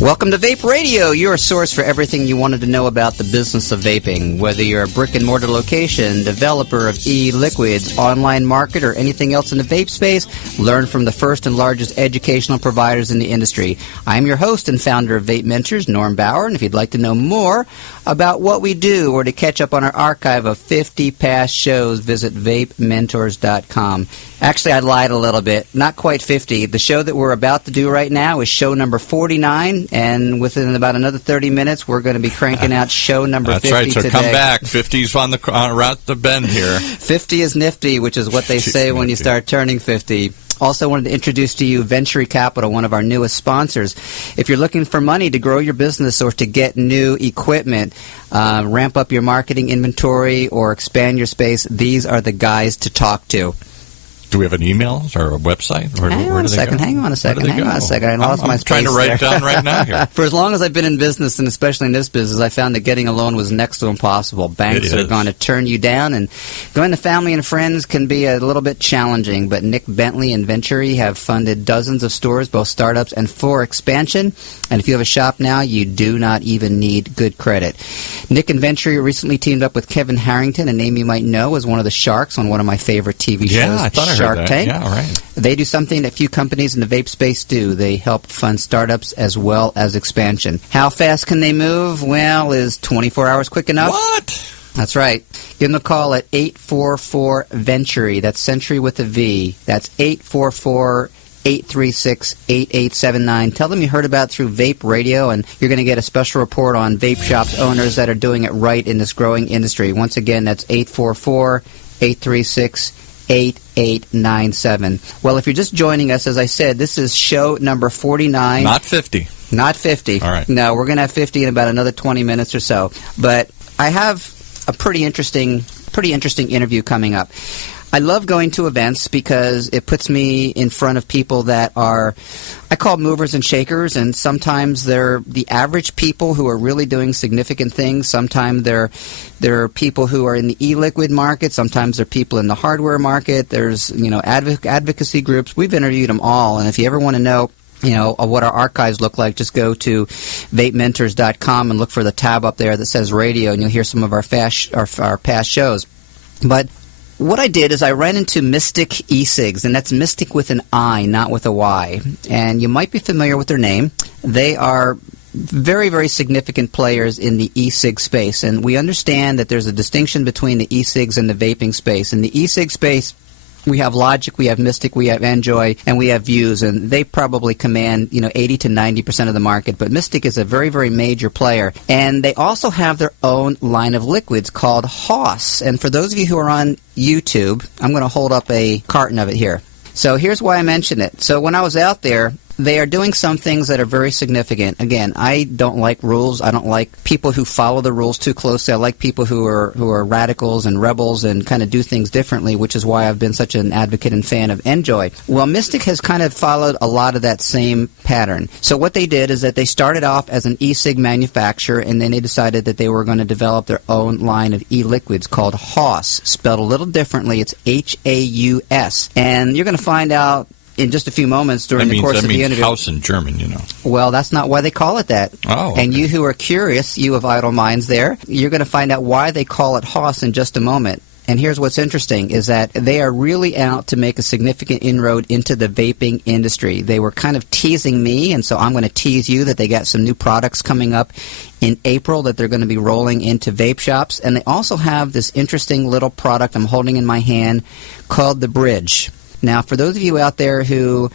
Welcome to Vape Radio, your source for everything you wanted to know about the business of vaping. Whether you're a brick-and-mortar location, developer of e-liquids, online market, or anything else in the vape space, learn from the first and largest educational providers in the industry. I'm your host and founder of VapeMentors, Norm Bauer, and if you'd like to know more about what we do or to catch up on our archive of 50 past shows, visit VapeMentors.com. Actually, I lied a little bit. Not quite 50. The show that we're about to do right now is show number 49, and within about another 30 minutes, we're going to be cranking out show number 50 today. That's right, so come back. 50's on the route the bend here. 50 is nifty, which is what they say when you start turning 50. Also wanted to introduce to you Venture Capital, one of our newest sponsors. If you're looking for money to grow your business or to get new equipment, ramp up your marketing inventory, or expand your space, these are the guys to talk to. Do we have an email or a website? Or Hang on a second. I lost my space. I'm trying to write it down right now here. For as long as I've been in business, and especially in this business, I found that getting a loan was next to impossible. Banks are going to turn you down, and going to family and friends can be a little bit challenging. But Nick Bentley and Venturi have funded dozens of stores, both startups and for expansion. And if you have a shop now, you do not even need good credit. Nick and Venturi recently teamed up with Kevin Harrington, a name you might know as one of the sharks on one of my favorite TV shows. Yeah, I thought I heard Shark that. Tank. Yeah, right. They do something that few companies in the vape space do. They help fund startups as well as expansion. How fast can they move? Well, is 24 hours quick enough? What? That's right. Give them a call at 844-VENTURY. That's Century with a V. That's 844-836-8879. Tell them you heard about it through Vape Radio, and you're going to get a special report on vape shops owners that are doing it right in this growing industry. Once again, that's 844-836-8897. Well, if you're just joining us, as I said, this is show number 49. Not 50. Not 50. All right. No, we're going to have 50 in about another 20 minutes or so. But I have a pretty interesting interview coming up. I love going to events because it puts me in front of people that are, I call movers and shakers, and sometimes they're the average people who are really doing significant things. Sometimes they're people who are in the e-liquid market. Sometimes they're people in the hardware market. There's, advocacy groups. We've interviewed them all, and if you ever want to know what our archives look like, just go to VapeMentors.com and look for the tab up there that says radio, and you'll hear some of our past shows. But what I did is I ran into Mistic E-Cigs, and that's Mistic with an I, not with a Y. And you might be familiar with their name. They are very, very significant players in the e-cig space, and we understand that there's a distinction between the e-cigs and the vaping space. In the e-cig space, we have Logic, we have Mistic, we have Enjoy, and we have Views, and they probably command 80 to 90% of the market. But Mistic is a very, very major player, and they also have their own line of liquids called Hoss. And for those of you who are on YouTube, I'm going to hold up a carton of it here. So here's why I mention it. So when I was out there, they are doing some things that are very significant. Again, I don't like rules. I don't like people who follow the rules too closely. I like people who are radicals and rebels and kind of do things differently, which is why I've been such an advocate and fan of Enjoy. Well, Mistic has kind of followed a lot of that same pattern. So what they did is that they started off as an e-cig manufacturer, and then they decided that they were going to develop their own line of e-liquids called Hoss, spelled a little differently. It's H-A-U-S. And you're going to find out in just a few moments during the course of the interview. House in German, Well, that's not why they call it that. Oh, okay. And you who are curious, you of idle minds there, you're going to find out why they call it Hoss in just a moment. And here's what's interesting, is that they are really out to make a significant inroad into the vaping industry. They were kind of teasing me, and so I'm going to tease you that they got some new products coming up in April that they're going to be rolling into vape shops. And they also have this interesting little product I'm holding in my hand called the Bridge. Now, for those of you out there who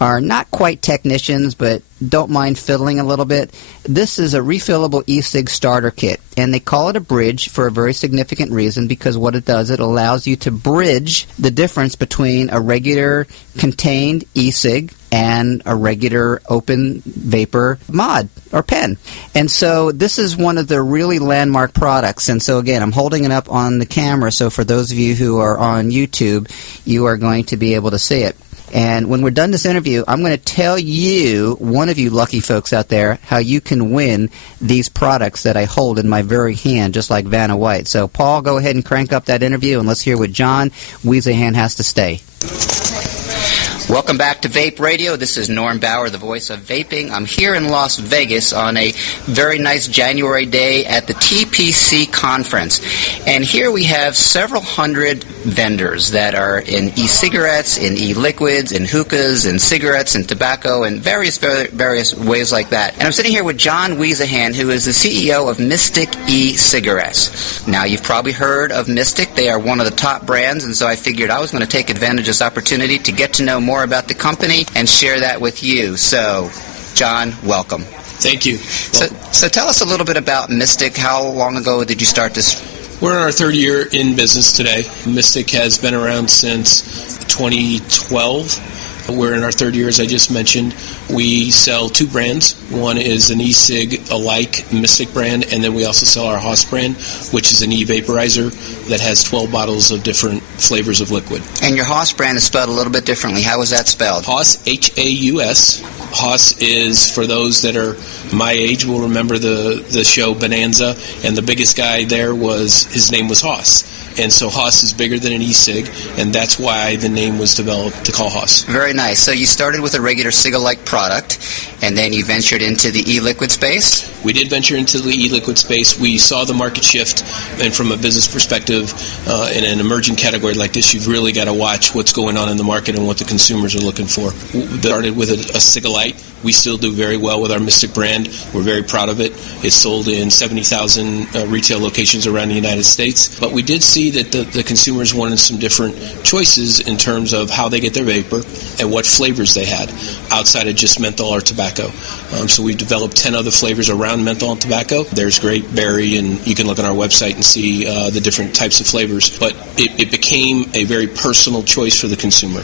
are not quite technicians but don't mind fiddling a little bit, this is a refillable e-cig starter kit. And they call it a bridge for a very significant reason, because what it does, it allows you to bridge the difference between a regular contained e-cig and a regular open vapor mod or pen. And so this is one of the really landmark products. And so again, I'm holding it up on the camera, so for those of you who are on YouTube, you are going to be able to see it. And when we're done this interview, I'm going to tell you, one of you lucky folks out there, how you can win these products that I hold in my very hand, just like Vanna White. So, Paul, go ahead and crank up that interview, and let's hear what John Wiesehan has to say. Welcome back to Vape Radio. This is Norm Bauer, the voice of vaping. I'm here in Las Vegas on a very nice January day at the TPC conference. And here we have several hundred vendors that are in e-cigarettes, in e-liquids, in hookahs, in cigarettes, and tobacco, and various ways like that. And I'm sitting here with John Wiesehan, who is the CEO of Mistic E-Cigarettes. Now, you've probably heard of Mistic. They are one of the top brands, and so I figured I was going to take advantage of this opportunity to get to know more about the company and share that with you. So, John, welcome. Thank you. So tell us a little bit about Mistic. How long ago did you start this? We're in our third year in business today. Mistic has been around since 2012. We're in our third year, as I just mentioned. We sell two brands. One is an E-Cig alike Mistic brand, and then we also sell our Haus brand, which is an e-vaporizer that has 12 bottles of different flavors of liquid. And your Haus brand is spelled a little bit differently. How is that spelled? Haus, H-A-U-S. Haus is, for those that are my age, will remember the show Bonanza, and the biggest guy there his name was Haus. And so Haus is bigger than an E-Cig, and that's why the name was developed to call Haus. Very nice. So you started with a regular cig-alike product, and then you ventured into the e-liquid space? We did venture into the e-liquid space. We saw the market shift, and from a business perspective, in an emerging category like this, you've really got to watch what's going on in the market and what the consumers are looking for. We started with a cig-alike. We still do very well with our Mistic brand. We're very proud of it. It's sold in 70,000 retail locations around the United States. But we did see that the consumers wanted some different choices in terms of how they get their vapor and what flavors they had outside of just menthol or tobacco. So we developed 10 other flavors around menthol and tobacco. There's grape, berry, and you can look on our website and see the different types of flavors. But it became a very personal choice for the consumer.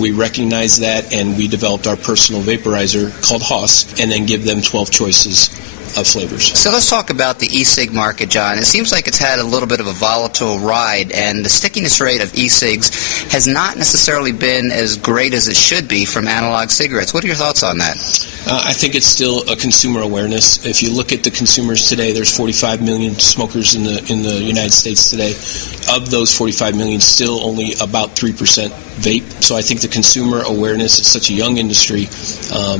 We recognized that, and we developed our personal vaporizer called Haus, and then give them 12 choices of flavors. So let's talk about the e-cig market, John. It seems like it's had a little bit of a volatile ride, and the stickiness rate of e-cigs has not necessarily been as great as it should be from analog cigarettes. What are your thoughts on that? I think it's still a consumer awareness. If you look at the consumers today, there's 45 million smokers in the United States today. Of those 45 million, still only about 3% vape. So I think the consumer awareness is such a young industry.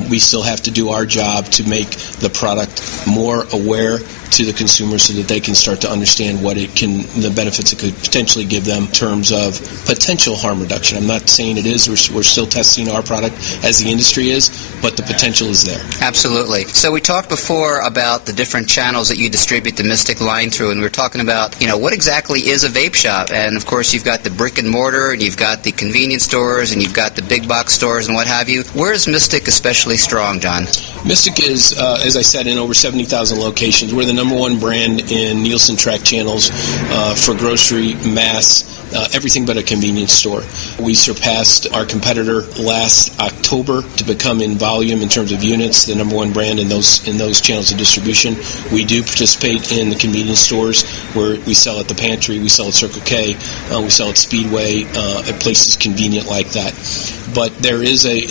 We still have to do our job to make the product more aware to the consumer so that they can start to understand the benefits it could potentially give them in terms of potential harm reduction. I'm not saying it is. We're still testing our product as the industry is, but the potential is there. Absolutely. So we talked before about the different channels that you distribute the Mistic line through, and we were talking about, what exactly is a vape shop? And of course, you've got the brick and mortar, and you've got the convenience stores, and you've got the big box stores, and what have you. Where is Mistic especially strong, John? Mistic is, as I said, in over 70,000 locations. We're the number one brand in Nielsen track channels for grocery, mass, everything but a convenience store. We surpassed our competitor last October to become in volume in terms of units the number one brand in those channels of distribution. We do participate in the convenience stores where we sell at the pantry, we sell at Circle K, we sell at Speedway, at places convenient like that. But there is a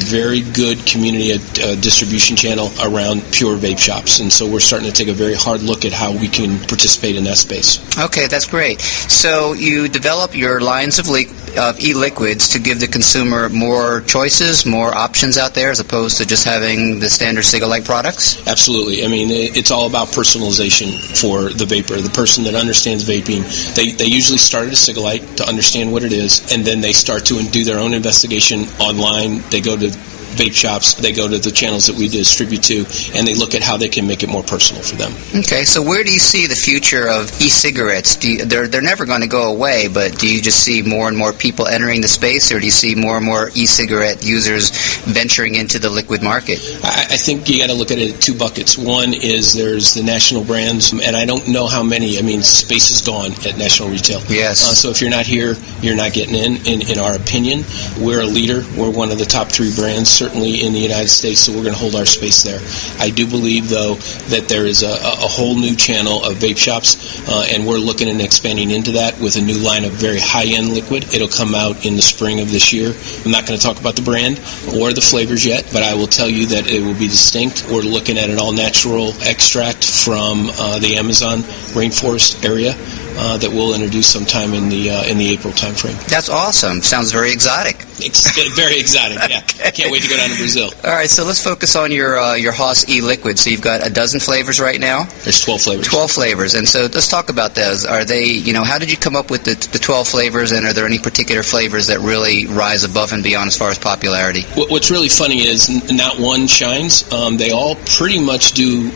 very good community distribution channel around pure vape shops, and so we're starting to take a very hard look at how we can participate in that space. Okay, that's great. So you develop your lines of e-liquids to give the consumer more choices, more options out there, as opposed to just having the standard cig-alike products? Absolutely. I mean, it's all about personalization for the vapor. The person that understands vaping, they usually start at a cig-alike to understand what it is, and then they start to do their own investigation online. They go to vape shops, they go to the channels that we distribute to, and they look at how they can make it more personal for them. Okay, so where do you see the future of e-cigarettes? They're never going to go away, but do you just see more and more people entering the space, or do you see more and more e-cigarette users venturing into the liquid market? I think you got to look at it in two buckets. One is there's the national brands, and I don't know how many. I mean, space is gone at national retail. Yes. So if you're not here, you're not getting in our opinion. We're a leader. We're one of the top three brands, certainly in the United States, so we're going to hold our space there. I do believe, though, that there is a whole new channel of vape shops, and we're looking and expanding into that with a new line of very high-end liquid. It'll come out in the spring of this year. I'm not going to talk about the brand or the flavors yet, but I will tell you that it will be distinct. We're looking at an all-natural extract from the Amazon rainforest area. that we'll introduce sometime in the April timeframe. That's awesome. Sounds very exotic. It's very exotic. Yeah, I can't wait to go down to Brazil. All right, so let's focus on your Haas e-liquid. So you've got a dozen flavors right now. There's 12 flavors. 12 flavors, and so let's talk about those. Are they, how did you come up with the 12 flavors, and are there any particular flavors that really rise above and beyond as far as popularity? What's really funny is not one shines. They all pretty much do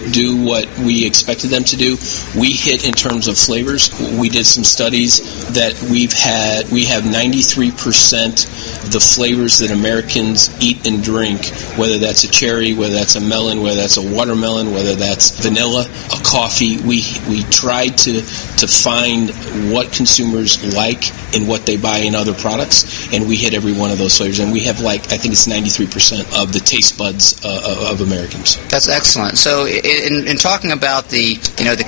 what we expected them to do. We hit in terms of flavors. We did some studies that we have 93% of the flavors that Americans eat and drink, whether that's a cherry, whether that's a melon, whether that's a watermelon, whether that's vanilla, a coffee. We tried to find what consumers like in what they buy in other products, and we hit every one of those flavors. And we have I think it's 93% of the taste buds of Americans. That's excellent. So in talking about the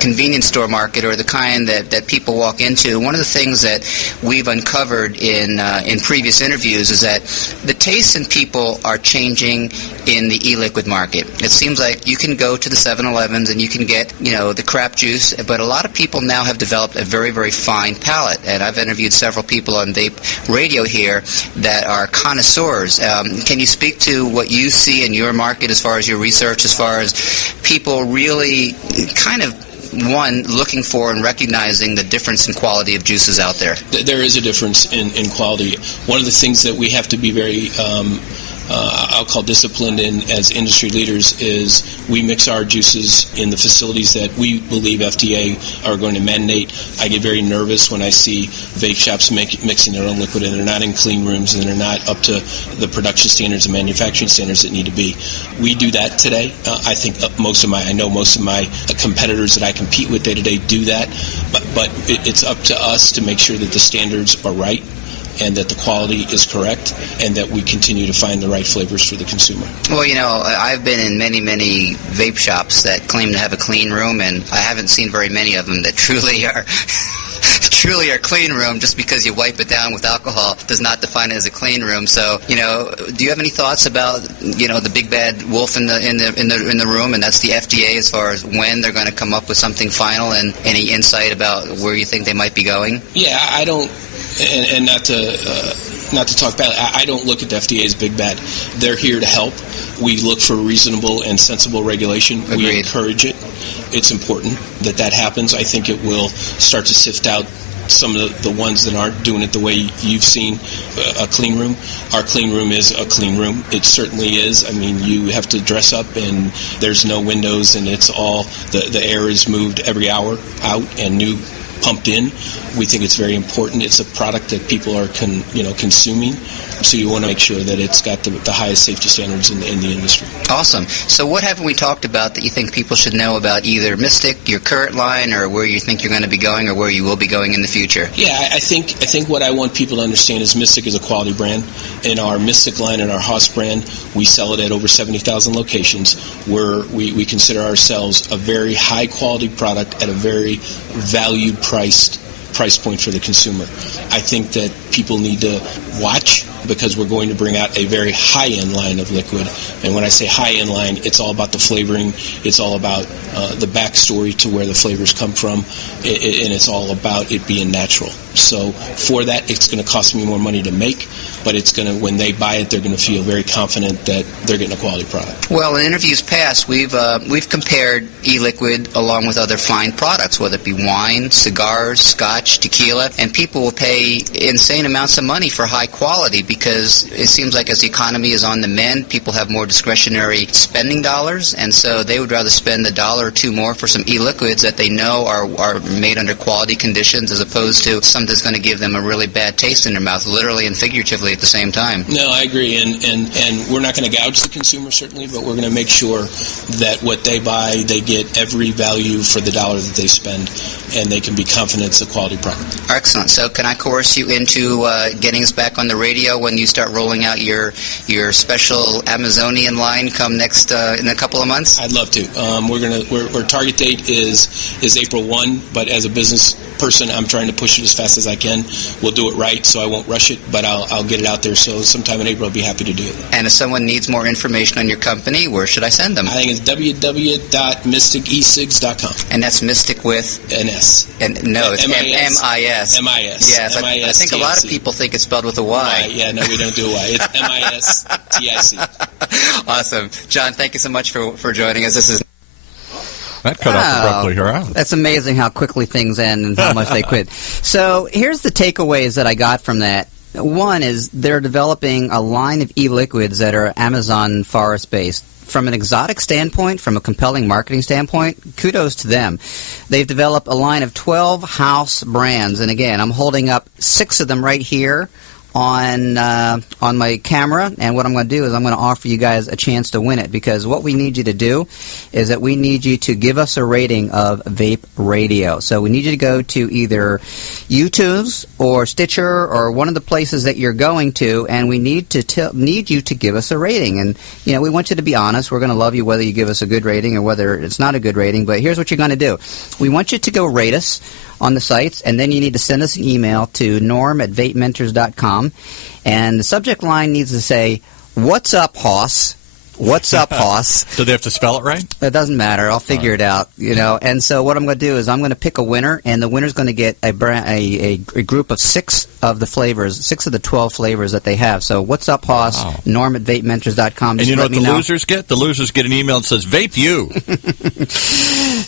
convenience store market, or the kind that people walk into, one of the things that we've uncovered in previous interviews is that the tastes in people are changing in the e-liquid market. It seems like you can go to the 7-Elevens and you can get the crap juice, but a lot of people now have developed a very, very fine palate. And I've interviewed several people on Vape Radio here that are connoisseurs. Can you speak to what you see in your market as far as your research, as far as people really kind of looking for and recognizing the difference in quality of juices out there? There is a difference in quality. One of the things that we have to be very I'll call disciplined in as industry leaders is we mix our juices in the facilities that we believe FDA are going to mandate. I get very nervous when I see vape shops mixing their own liquid, and they're not in clean rooms, and they're not up to the production standards and manufacturing standards that need to be. We do that today. I think most of my competitors that I compete with day to day do that, but it's up to us to make sure that the standards are right, and that the quality is correct, and that we continue to find the right flavors for the consumer. Well, I've been in many, many vape shops that claim to have a clean room, and I haven't seen very many of them that truly are clean room. Just because you wipe it down with alcohol does not define it as a clean room. So, do you have any thoughts about, the big bad wolf in the room, and that's the FDA, as far as when they're going to come up with something final, and any insight about where you think they might be going? Yeah, I don't. And not to talk badly, I don't look at the FDA as big bad. They're here to help. We look for reasonable and sensible regulation. Agreed. We encourage it. It's important that happens. I think it will start to sift out some of the ones that aren't doing it the way you've seen a clean room. Our clean room is a clean room. It certainly is. I mean, you have to dress up, and there's no windows, and it's all the air is moved every hour out and new pumped in. We think it's very important. It's a product that people are consuming, so you want to make sure that it's got the highest safety standards in the industry. Awesome. So what haven't we talked about that you think people should know about either Mistic, your current line, or where you think you're going to be going, or where you will be going in the future? Yeah, I think what I want people to understand is Mistic is a quality brand. In our Mistic line and our Haas brand, we sell it at over 70,000 locations, where we consider ourselves a very high quality product at a very valued price point for the consumer. I think that people need to watch, because we're going to bring out a very high-end line of liquid. And when I say high-end line, it's all about the flavoring. It's all about the backstory to where the flavors come from. And it's all about it being natural. So for that, it's going to cost me more money to make, but it's going to, when they buy it, they're going to feel very confident that they're getting a quality product. Well, in interviews past, we've compared e-liquid along with other fine products, whether it be wine, cigars, scotch, tequila, and people will pay insane amounts of money for high quality, because it seems like as the economy is on the mend, people have more discretionary spending dollars, and so they would rather spend $1 or $2 more for some e-liquids that they know are made under quality conditions, as opposed to something that's going to give them a really bad taste in their mouth, literally and figuratively at the same time. No, I agree, and we're not going to gouge the consumer, certainly, but we're going to make sure that what they buy, they get every value for the dollar that they spend, and they can be confident it's a quality product. Excellent. So can I coerce you into getting us back on the radio when you start rolling out your special Amazonian line come next in a couple of months? I'd love to. Our target date is April 1, but as a business person. I'm trying to push it as fast as I can. We'll do it right, so I won't rush it, but I'll get it out there. So sometime in April, I'll be happy to do it. And if someone needs more information on your company, where should I send them? I think it's www.misticecigs.com. And that's Mistic with an S. And no, it's M-I-S. M-I-S. M-I-S. Yes, I think a lot of people think it's spelled with a Y. Yeah, no, we don't do a Y. It's M-I-S-T-I-C. Awesome. John, thank you so much for joining us. This is That cut off abruptly here. That's amazing how quickly things end and how much they quit. So here's the takeaways that I got from that. One is they're developing a line of e-liquids that are Amazon forest-based. From an exotic standpoint, from a compelling marketing standpoint, kudos to them. They've developed a line of 12 house brands. And again, I'm holding up 6 of them right here on my camera, and what I'm going to do is I'm going to offer you guys a chance to win it, because what we need you to do is that we need you to give us a rating of Vape Radio. So we need you to go to either YouTube's or Stitcher or one of the places that you're going to, and we need you to give us a rating. And we want you to be honest. We're going to love you whether you give us a good rating or whether it's not a good rating. But here's what you're going to do: we want you to go rate us on the sites, and then you need to send us an email to norm@vapementors.com, and the subject line needs to say, "What's up, Hoss? What's up, Hoss?" Do they have to spell it right? It doesn't matter. I'll figure it out. And so what I'm going to do is I'm going to pick a winner, and the winner's going to get a group of 6 of the flavors, 6 of the 12 flavors that they have. So what's up, Hoss? Wow. Norm@vapementors.com. And you know what the losers get? The losers get an email that says, "Vape you."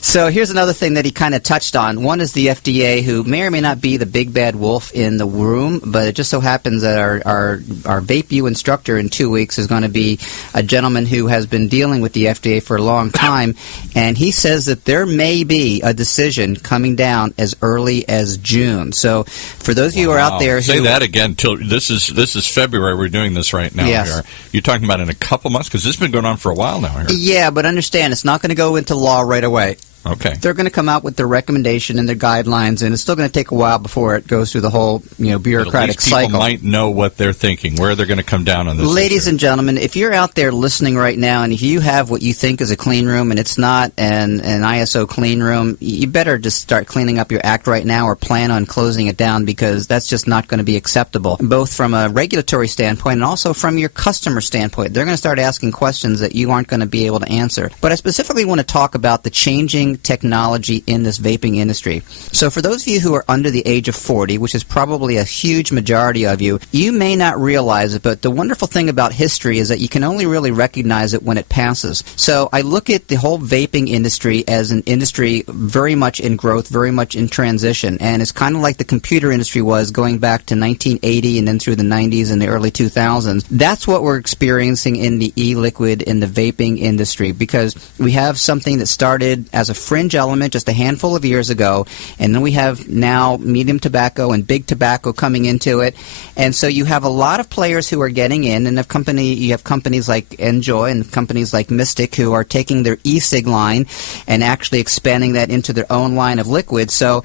So here's another thing that he kind of touched on. One is the FDA, who may or may not be the big bad wolf in the room, but it just so happens that our Vape You instructor in 2 weeks is going to be a gentleman who has been dealing with the FDA for a long time, and he says that there may be a decision coming down as early as June. So for those of you who are out there who... Say that again. This is February. We're doing this right now. Yes. Here. You're talking about in a couple months? Because this has been going on for a while now here. Yeah, but understand, it's not going to go into law right away. Okay. They're going to come out with their recommendation and their guidelines, and it's still going to take a while before it goes through the whole bureaucratic cycle. People might know what they're thinking, where they're going to come down on this. Ladies issue. and gentlemen, if you're out there listening right now, and if you have what you think is a clean room and it's not an ISO clean room, you better just start cleaning up your act right now, or plan on closing it down, because that's just not going to be acceptable, both from a regulatory standpoint and also from your customer standpoint. They're going to start asking questions that you aren't going to be able to answer. But I specifically want to talk about the changing technology in this vaping industry. So for those of you who are under the age of 40, which is probably a huge majority of you, you may not realize it, but the wonderful thing about history is that you can only really recognize it when it passes. So I look at the whole vaping industry as an industry very much in growth, very much in transition, and it's kind of like the computer industry was going back to 1980 and then through the 90s and the early 2000s. That's what we're experiencing in the e-liquid, in the vaping industry, because we have something that started as a fringe element just a handful of years ago, and then we have now medium tobacco and big tobacco coming into it, and so you have a lot of players who are getting in, and you have companies like Enjoy and companies like Mistic who are taking their E-Cig line and actually expanding that into their own line of liquids. So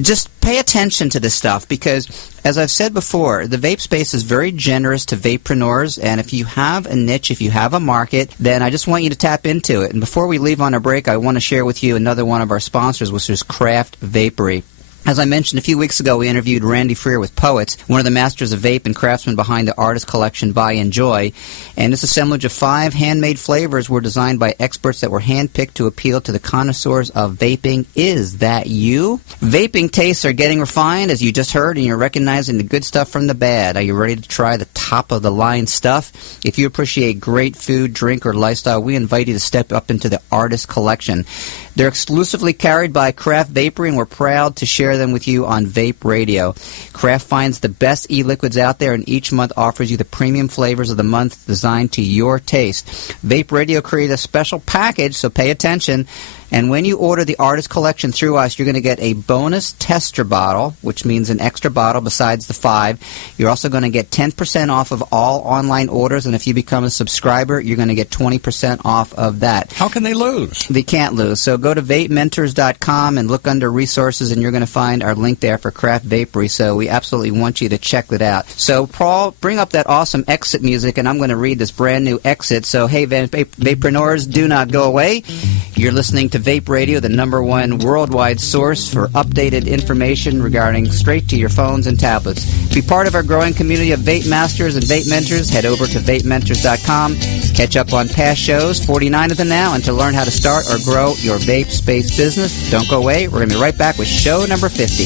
just pay attention to this stuff, because, as I've said before, the vape space is very generous to vapepreneurs, and if you have a niche, if you have a market, then I just want you to tap into it. And before we leave on a break, I want to share with you another one of our sponsors, which is Craft Vapery. As I mentioned a few weeks ago, we interviewed Randy Freer with Poets, one of the masters of vape and craftsmen behind the artist collection By Enjoy. And this assemblage of 5 handmade flavors were designed by experts that were handpicked to appeal to the connoisseurs of vaping. Is that you? Vaping tastes are getting refined, as you just heard, and you're recognizing the good stuff from the bad. Are you ready to try the top-of-the-line stuff? If you appreciate great food, drink, or lifestyle, we invite you to step up into the artist collection. They're exclusively carried by Craft Vapery, and we're proud to share them with you on Vape Radio. Craft finds the best e-liquids out there, and each month offers you the premium flavors of the month designed to your taste. Vape Radio created a special package, so pay attention. And when you order the artist collection through us, you're going to get a bonus tester bottle, which means an extra bottle besides the 5. You're also going to get 10% off of all online orders, and if you become a subscriber, you're going to get 20% off of that. How can they lose? They can't lose. So go to VapeMentors.com and look under resources, and you're going to find our link there for Craft Vapery. So we absolutely want you to check that out. So, Paul, bring up that awesome exit music, and I'm going to read this brand new exit. So, hey, vapepreneurs, do not go away. You're listening to Vape Radio, the #1 worldwide source for updated information regarding straight to your phones and tablets. To be part of our growing community of Vape Masters and Vape Mentors, head over to VapeMentors.com. Catch up on past shows, 49 of them now, and to learn how to start or grow your vape space business. Don't go away. We're going to be right back with show number 50.